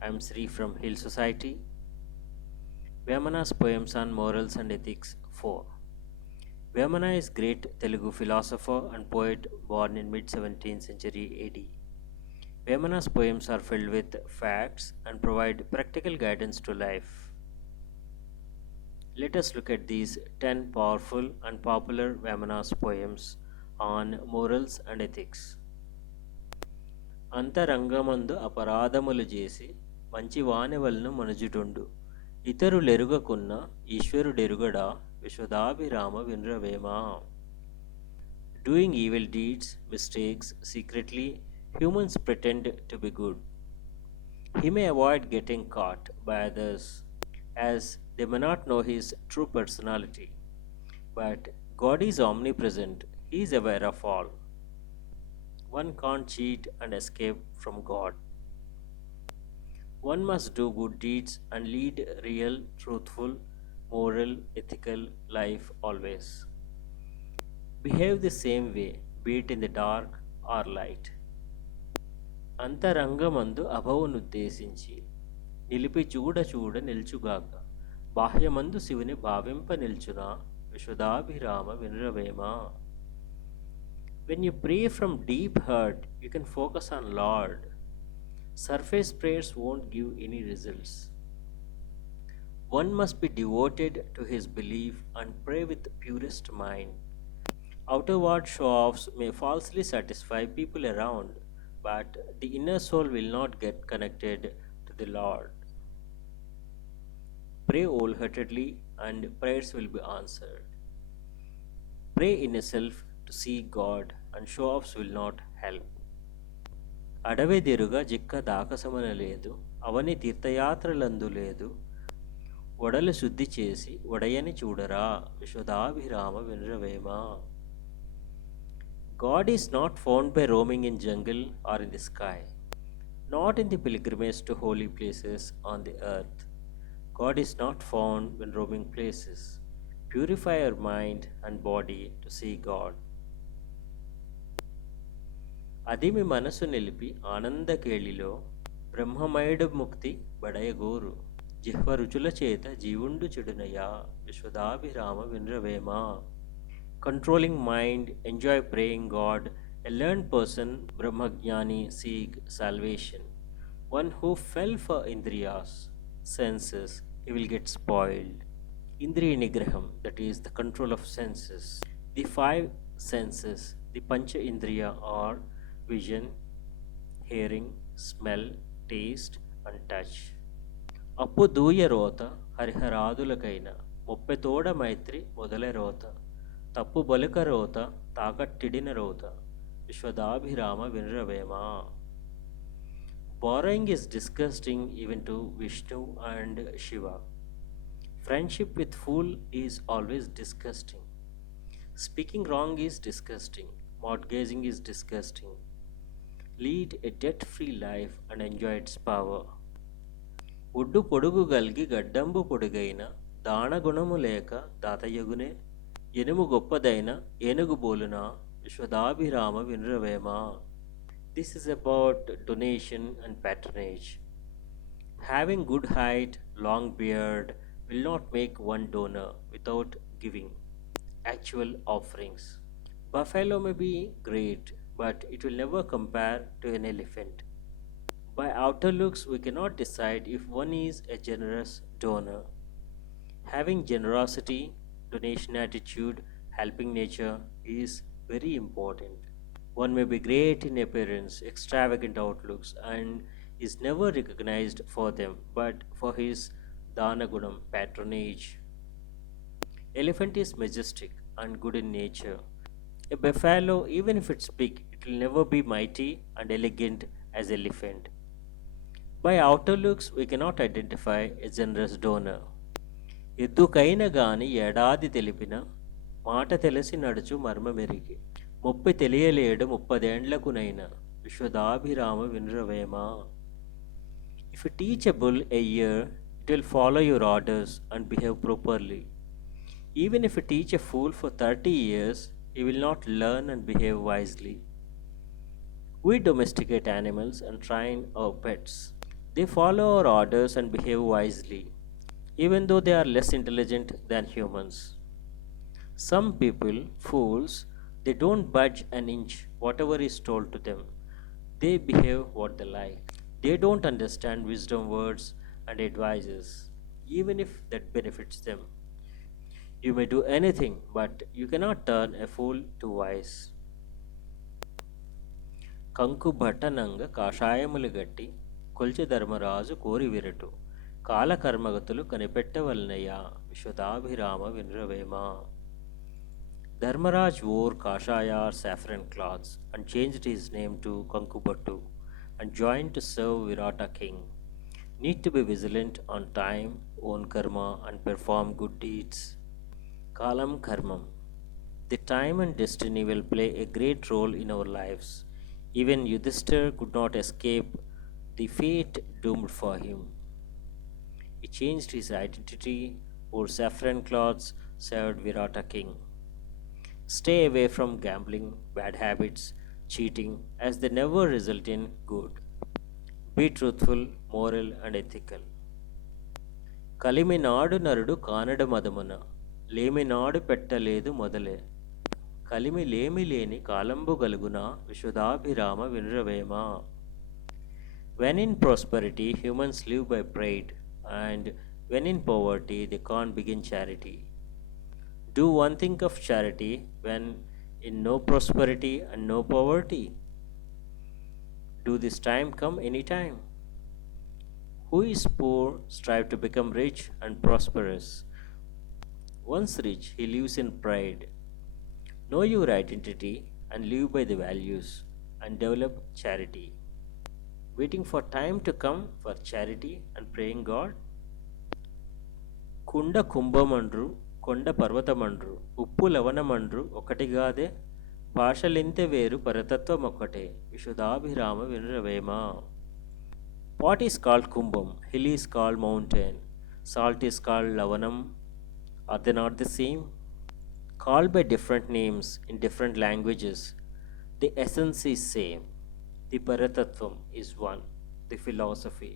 I'm Sri from Hill Society. Vemana's poems on morals and ethics 4. Vemana is great Telugu philosopher and poet born in mid 17th century AD. Vemana's poems are filled with facts and provide practical guidance to life. Let us look at these 10 powerful and popular Vemana's poems on morals and ethics. అంతరంగమందు అపరాధములు చేసి మంచి వానెవలను మనుజుటుండు ఇతరులెరుగకున్న ఈశ్వరుడెరుగడా విశ్వదాభిరామ వినురవేమా. Doing evil deeds, mistakes, secretly, humans pretend to be good. He may avoid getting caught by others as they may not know his true personality. But God is omnipresent, He is aware of all. One can't cheat and escape from God. One must do good deeds and lead real, truthful, moral, ethical life always. Behave the same way, be it in the dark or light. అంతరంగమందు అభవునుద్దేశించి నిలిపి చూడ చూడ నిల్చుగాక బాహ్యమందు శివుని భావింప నిల్చున విశ్వదాభిరామ వినురవేమా. When you pray from deep heart, you can focus on Lord. Surface prayers won't give any results. One must be devoted to his belief and pray with purest mind. Outward show-offs may falsely satisfy people around, but the inner soul will not get connected to the Lord. Pray wholeheartedly and prayers will be answered. Pray in yourself to see God and show-offs will not help. అడవెదిరుగా జిక్క దాకసమన లేదు అవని తీర్థయాత్రలందు లేదు ఒడలు శుద్ధి చేసి ఒడయని చూడరా విశ్వదాభిరామ వినురవేమా. God is not found by roaming in jungle or in the sky, not in the pilgrimage to holy places on the earth. God is not found when roaming places. Purify your mind and body to see God. అదిమి మనసు నిలిపి ఆనందకేళిలో బ్రహ్మమయుడు ముక్తి బడయగోరు జిహ్వ రుచుల చేత జీవుండు చెడునయా విశ్వదాభిరామ వినురవేమా. Controlling mind, enjoy praying God. A learned person, Brahmagyani, seek salvation. One who fell for Indriyas, senses, he will get spoiled. Indriya Nigraham, that is the control of senses. The five senses, the Pancha Indriya are vision, hearing, smell, taste and touch. అప్పు దూయ రోత హరిహరాదులకైన ముప్పెతోడ మైత్రి మొదలె రోత తప్పు బలుక రోత తాకట్టిడిన రోత విశ్వదాభిరామ వినురవేమా. Borrowing is disgusting even to Vishnu and Shiva. Friendship with fool is always disgusting. Speaking wrong is disgusting. Mortgaging is disgusting. Lead a debt-free life and enjoy its power. ఒడ్డు పొడుగు గల్గి గడ్డంబు పొడుగైన దానగుణము లేక దాతయగునే ఎనుము గొప్పదైన ఏనుగు బోలున విశ్వదాభిరామ వినురవేమా. This is about donation and patronage. Having good height, long beard will not make one donor without giving actual offerings. Buffalo may be great, but it will never compare to an elephant. By outer looks, we cannot decide if one is a generous donor. Having generosity, donation attitude, helping nature is very important. One may be great in appearance, extravagant outlooks, and is never recognized for them, but for his danagunam, patronage. Elephant is majestic and good in nature. A buffalo, even if it's big, it will never be mighty and elegant as elephant. By outer looks, we cannot identify a generous donor. ఎద్దుకైన గాని ఏడాది తెలిపిన మాట తెలిసి నడుచు మర్మమెరిగి ముప్పి తెలియలేడు ముప్పదేండ్లకునైన విశ్వదాభిరామ వినురవేమా. If you teach a bull a year, it will follow your orders and behave properly. Even if you teach a fool for 30 years, he will not learn and behave wisely. We domesticate animals and train our pets. They follow our orders and behave wisely, even though they are less intelligent than humans. Some people, fools, they don't budge an inch whatever is told to them. They behave what they like. They don't understand wisdom words and advices, even if that benefits them. You may do anything, but you cannot turn a fool to wise. కంకు భట్టనంగ కాషాయములు గట్టి కొల్చె ధర్మరాజు కోరి విరటు కాలకర్మగతులు కనిపెట్టవలనయ్యా విశ్వదాభిరామ వినురవేమ. Dharmaraj wore Kashaya or saffron cloths and changed his name to Kankubhattu and joined to serve Virata king. Need to be vigilant on time, own karma, and perform good deeds. Kalam Karmam. The time and destiny will play a great role in our lives. Even Yudhishthir could not escape the fate doomed for him. He changed his identity, wore saffron cloths, served Virata king. Stay away from gambling, bad habits, cheating, as they never result in good. Be truthful, moral, and ethical. కలిమినాడు నరుడు కానడ మదమున లేమినాడు పెట్టలేదు మొదలే కలిమి లేమి లేని కాలంబు గలుగున విశ్వదాభిరామ వినురవేమ. When in prosperity, humans live by pride, and when in poverty, they can't begin charity. Do one thing of charity when in no prosperity and no poverty. Do this time come any time? Who is poor strive to become rich and prosperous. Once rich, he lives in pride. Know your identity and live by the values and develop charity. Waiting for time to come for charity and praying God. Kunda కుంభమండ్రు కొండ పర్వతమండ్రు ఉప్పు లవణమండ్రు ఒకటిగాదే భాషలింతె వేరు పరతత్వమొక్కటే విశుదాభిరామ వినురవేమ. Pot is called kumbham, hill is called mountain, salt is called lavanam. Are they not the same? Called by different names in different languages, the essence is same. The Paratattvam is one, the philosophy,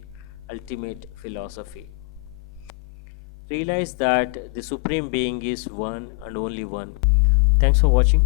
ultimate philosophy. Realize that the Supreme Being is one and only one. Thanks for watching.